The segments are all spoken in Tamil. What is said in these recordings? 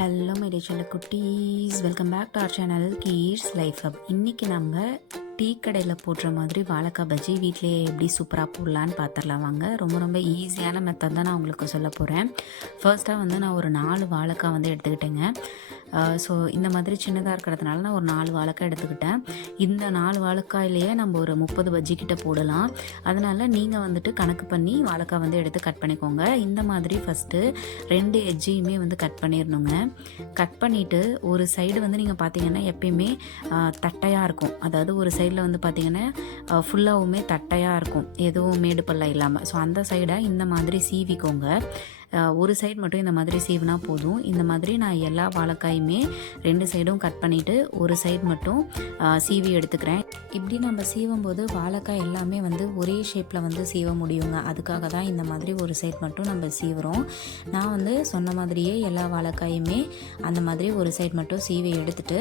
ஹலோ மை செல்ல குட்டீஸ், welcome back to our channel Keer's life hub. இன்றைக்கி நம்ம டீ கடையில் போடுற மாதிரி வாழைக்காய் பஜ்ஜி வீட்டிலேயே எப்படி சூப்பராக போடலான்னு பார்த்துடலாம் வாங்க. ரொம்ப ஈஸியான மெத்தட் தான் நான் உங்களுக்கு சொல்ல போகிறேன். ஃபர்ஸ்ட்டாக நான் ஒரு 4 வாழைக்காய் எடுத்துக்கிட்டேங்க. ஸோ இந்த மாதிரி சின்னதாக இருக்கிறதுனால நான் ஒரு 4 வாழைக்காய் எடுத்துக்கிட்டேன். இந்த 4 வாழைக்காயிலேயே நம்ம ஒரு 30 பஜ்ஜி கிட்ட போடலாம். அதனால் நீங்கள் கணக்கு பண்ணி வாழைக்காய் எடுத்து கட் பண்ணிக்கோங்க. இந்த மாதிரி ஃபஸ்ட்டு 2 எட்ஜையுமே கட் பண்ணிடணுங்க. கட் பண்ணிவிட்டு ஒரு சைடு நீங்கள் பார்த்தீங்கன்னா எப்பயுமே தட்டையாக இருக்கும். அதாவது ஒரு சைடில் பார்த்தீங்கன்னா ஃபுல்லாகவுமே தட்டையாக இருக்கும், எதுவும் மேடு பள்ளம் இல்லாமல். ஸோ அந்த சைடை இந்த மாதிரி சீவிக்கோங்க. ஒரு சைடு மட்டும் இந்த மாதிரி சீவினா போதும். இந்த மாதிரி நான் எல்லா வாழைக்காயுமே 2 சைடும் கட் பண்ணிவிட்டு ஒரு சைடு மட்டும் சீவி எடுத்துக்கிறேன். இப்படி நம்ம சீவும் போது வாழைக்காய் எல்லாமே ஒரே ஷேப்பில் சீவ முடியுங்க. அதுக்காக தான் இந்த மாதிரி ஒரு சைடு மட்டும் நம்ம சீவுறோம். நான் சொன்ன மாதிரியே எல்லா வாழைக்காயுமே அந்த மாதிரி ஒரு சைடு மட்டும் சீவி எடுத்துட்டு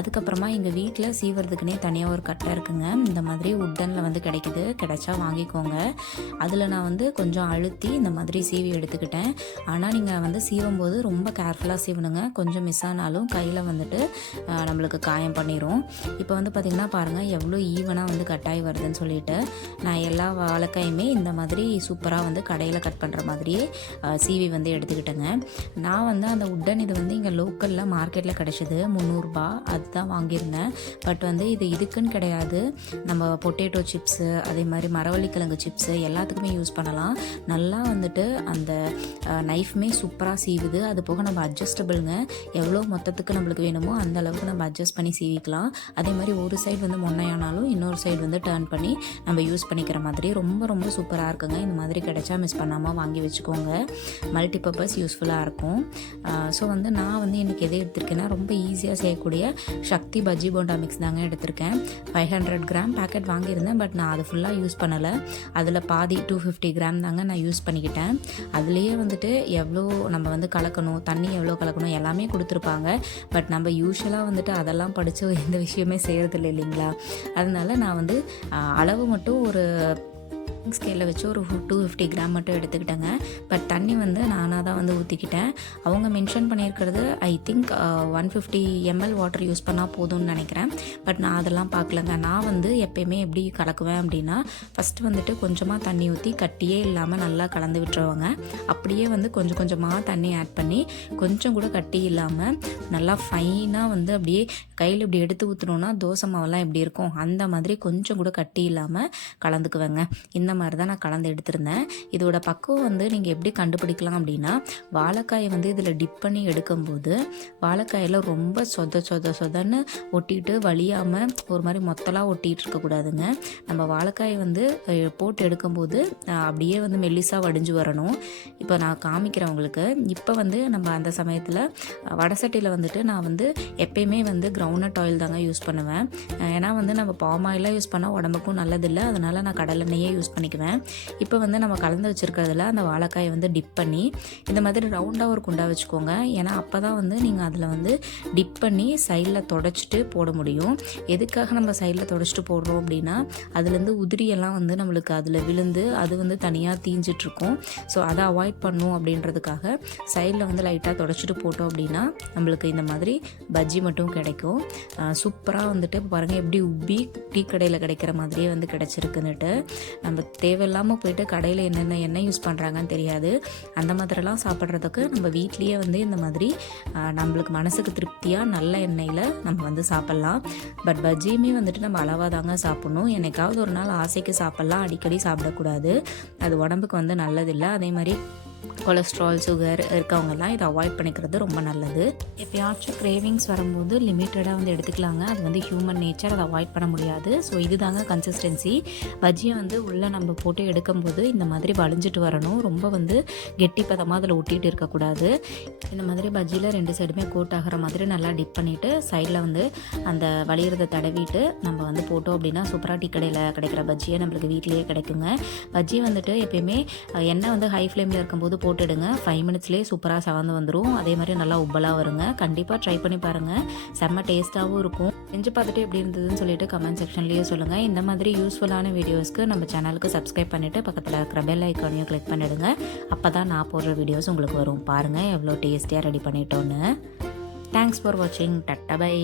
அதுக்கப்புறமா எங்கள் வீட்டில் சீவுறதுக்குனே தனியாக ஒரு கட்டை இருக்குங்க. இந்த மாதிரி உட்டனில் கிடைக்குது, கிடைச்சா வாங்கிக்கோங்க. அதில் நான் கொஞ்சம் அழுத்தி இந்த மாதிரி சீவி எடுத்துக்கிட்டேன். ஆனால் நீங்கள் சீவும் போது ரொம்ப கேர்ஃபுல்லாக சீவணுங்க. கொஞ்சம் மிஸ் ஆனாலும் கையில் நம்மளுக்கு காயம் பண்ணிடும். இப்போ பார்த்திங்கன்னா பாருங்கள் எவ்வளோ ஈவனாக கட்டாயி வருதுன்னு சொல்லிட்டு நான் எல்லா வாழைக்காயுமே இந்த மாதிரி சூப்பராக கடையில் கட் பண்ணுற மாதிரியே சீவி எடுத்துக்கிட்டேங்க. நான் அந்த உட்டன் இது இங்கே லோக்கலில் மார்க்கெட்டில் கிடச்சிது 300 ரூபா, அதுதான் வாங்கியிருந்தேன். பட் இது இதுக்குன்னு கிடையாது. நம்ம பொட்டேட்டோ சிப்ஸு, அதே மாதிரி மரவள்ளிக்கிழங்கு சிப்ஸு எல்லாத்துக்குமே யூஸ் பண்ணலாம். நல்லா அந்த நைஃப்மே சூப்பராக சீவுது. அது போக நம்ம அட்ஜஸ்டபிள்ங்க, எவ்வளோ மொத்தத்துக்கு நம்மளுக்கு வேணுமோ அந்த அளவுக்கு நம்ம அட்ஜஸ்ட் பண்ணி சீவிக்கலாம். அதே மாதிரி ஒரு சைடு மொன்னையானாலும் இன்னொரு சைடு டர்ன் பண்ணி நம்ம யூஸ் பண்ணிக்கிற மாதிரி ரொம்ப சூப்பராக இருக்குங்க. இந்த மாதிரி கிடைச்சா மிஸ் பண்ணாமல் வாங்கி வச்சுக்கோங்க. மல்டிபர்பஸ் யூஸ்ஃபுல்லாக இருக்கும். ஸோ நான் எனக்கு எதை எடுத்திருக்கேன்னா ரொம்ப ஈஸியாக செய்யக்கூடிய சக்தி பஜ்ஜி போண்டா மிக்ஸ் தாங்க எடுத்திருக்கேன். 500 கிராம் பேக்கெட் வாங்கியிருந்தேன். பட் நான் அது ஃபுல்லாக யூஸ் பண்ணலை. அதில் பாதி 250 கிராம் தாங்க நான் யூஸ் பண்ணிக்கிட்டேன். அதுலேயே எவ்வளோ நம்ம கலக்கணும், தண்ணி எவ்வளோ கலக்கணும் எல்லாமே கொடுத்துருப்பாங்க. பட் நம்ம யூஸ்வலாக அதெல்லாம் படித்து எந்த விஷயமே செய்கிறதில்ல இல்லைங்களா. அதனால நான் அளவு மட்டும் ஒரு ஸ்கேலில் வச்சு ஒரு 250 கிராம் மட்டும் எடுத்துக்கிட்டேங்க. பட் தண்ணி நானாக தான் ஊற்றிக்கிட்டேன். அவங்க மென்ஷன் பண்ணியிருக்கிறது I think 150 ml water use பண்ணால் போதும்னு நினைக்கிறேன். பட் நான் அதெல்லாம் பார்க்கலங்க. நான் எப்பயுமே எப்படி கலக்குவேன் அப்படின்னா ஃபஸ்ட்டு கொஞ்சமாக தண்ணி ஊற்றி கட்டியே இல்லாமல் நல்லா கலந்து விட்டுருவாங்க. அப்படியே கொஞ்சம் கொஞ்சமாக தண்ணி ஆட் பண்ணி கொஞ்சம் கூட கட்டி இல்லாமல் நல்லா ஃபைனாக அப்படியே கையில் இப்படி எடுத்து ஊற்றணுன்னா தோசை மாவெல்லாம் எப்படி இருக்கும் அந்த மாதிரி கொஞ்சம் கூட கட்டி இல்லாமல் கலந்துக்குவேங்க. இந்த மாதிரி தான் நான் கலந்து எடுத்திருந்தேன். இதோட பக்குவம் நீங்கள் எப்படி கண்டுபிடிக்கலாம் அப்படின்னா வாழைக்காயை இதில் டிப் பண்ணி எடுக்கும்போது வாழைக்காயில் ரொம்ப சொதன்னு ஒட்டிட்டு வலியாமல் ஒரு மாதிரி மொத்தலாக ஒட்டிகிட்டு இருக்கக்கூடாதுங்க. நம்ம வாழைக்காயை போட்டு எடுக்கும்போது அப்படியே மெல்லிசாக வடிஞ்சு வரணும். இப்போ நான் காமிக்கிறேன் உங்களுக்கு. இப்போ நம்ம அந்த சமயத்தில் வடசட்டியில் நான் எப்பயுமே கிரவுண்ட்நட் ஆயில் தாங்க யூஸ் பண்ணுவேன். ஏன்னா நம்ம பாம் ஆயிலாக யூஸ் பண்ணால் உடம்புக்கும் நல்லதில்லை. அதனால் நான் கடலெண்ணெயே யூஸ் பண்ணிக்குவேன். இப்போ நம்ம கலந்து வச்சுருக்கிறதுல அந்த வாழைக்காயை டிப் பண்ணி இந்த மாதிரி ரவுண்டாக ஒரு குண்டா வச்சுக்கோங்க. ஏன்னா அப்போ தான் நீங்கள் அதில் டிப் பண்ணி சைடில் தொடச்சிட்டு போட முடியும். எதுக்காக நம்ம சைடில் தொடச்சிட்டு போடுறோம் அப்படின்னா அதுலேருந்து உதிரியெல்லாம் நம்மளுக்கு அதில் விழுந்து அது தனியாக தீஞ்சிட்ருக்கும். ஸோ அதை அவாய்ட் பண்ணும் அப்படின்றதுக்காக சைடில் லைட்டாக தொடச்சிட்டு போட்டோம் அப்படின்னா நம்மளுக்கு இந்த மாதிரி பஜ்ஜி மட்டும் கிடைக்கும். சூப்பராக இப்போ பாருங்கள் எப்படி உப்பி டீ கடையில் கிடைக்கிற மாதிரியே கிடச்சிருக்குன்னுட்டு. நம்ம தேவையில்லாமல் போயிட்டு கடையில் என்னென்ன எண்ணெய் யூஸ் பண்ணுறாங்கன்னு தெரியாது. அந்த மாதிரிலாம் சாப்பிட்றதுக்கு நம்ம வீட்லேயே இந்த மாதிரி நம்மளுக்கு மனசுக்கு திருப்தியாக நல்ல எண்ணெயில் நம்ம சாப்பிட்லாம். பட் பஜ்ஜியுமே நம்ம அளவாக தாங்க சாப்பிட்ணும். என்னைக்காவது ஒரு நாள் ஆசைக்கு சாப்பிட்லாம், அடிக்கடி சாப்பிடக்கூடாது. அது உடம்புக்கு நல்லதில்லை. அதே மாதிரி கொலஸ்ட்ரால், சுகர் இருக்கவங்கெல்லாம் இதை அவாய்ட் பண்ணிக்கிறது ரொம்ப நல்லது. எப்போயாச்சும் கிரேவிங்ஸ் வரும்போது லிமிட்டடாக எடுத்துக்கலாங்க. அது ஹியூமன் நேச்சர், அதை அவாய்ட் பண்ண முடியாது. ஸோ இதுதாங்க கன்சிஸ்டன்சி. பஜ்ஜியை உள்ளே நம்ம போட்டு எடுக்கும்போது இந்த மாதிரி வலிஞ்சிட்டு வரணும். ரொம்ப கெட்டி பதமாக அதில் ஒட்டிகிட்டு இருக்கக்கூடாது. இந்த மாதிரி பஜ்ஜியில் 2 சைடுமே கோட் ஆகிற மாதிரி நல்லா டிப் பண்ணிவிட்டு சைடில் அந்த வலிகிறத தடவிட்டு நம்ம போட்டோம் அப்படின்னா சூப்பராக டீ கடையில் கிடைக்கிற பஜ்ஜியை நம்மளுக்கு வீட்லேயே கிடைக்குங்க. பஜ்ஜி எப்பயுமே எண்ணெய் ஹை ஃப்ளேமில் இருக்கும்போது போட்டுடுங்க. 5 மினிட்ஸ்லேயே சூப்பராக செவந்து வந்துடும். அதே மாதிரி நல்லா உப்பலாக வருங்க. கண்டிப்பாக ட்ரை பண்ணி பாருங்கள். செம்ம டேஸ்ட்டாகவும் இருக்கும். செஞ்சு பார்த்துட்டு எப்படி இருந்ததுன்னு சொல்லிட்டு கமெண்ட் செக்ஷன்லேயே சொல்லுங்கள். இந்த மாதிரி யூஸ்ஃபுல்லான வீடியோஸ்க்கு நம்ம சேனலுக்கு சப்ஸ்கிரைப் பண்ணிவிட்டு பக்கத்தில் இருக்கிற பெல் ஐக்கானையும் கிளிக் பண்ணிவிடுங்க. அப்போ தான் நான் போடுற வீடியோஸ் உங்களுக்கு வரும். பாருங்கள் எவ்வளோ டேஸ்டியாக ரெடி பண்ணிட்டோன்னு. தேங்க்ஸ் ஃபார் வாட்சிங். Ta-ta by.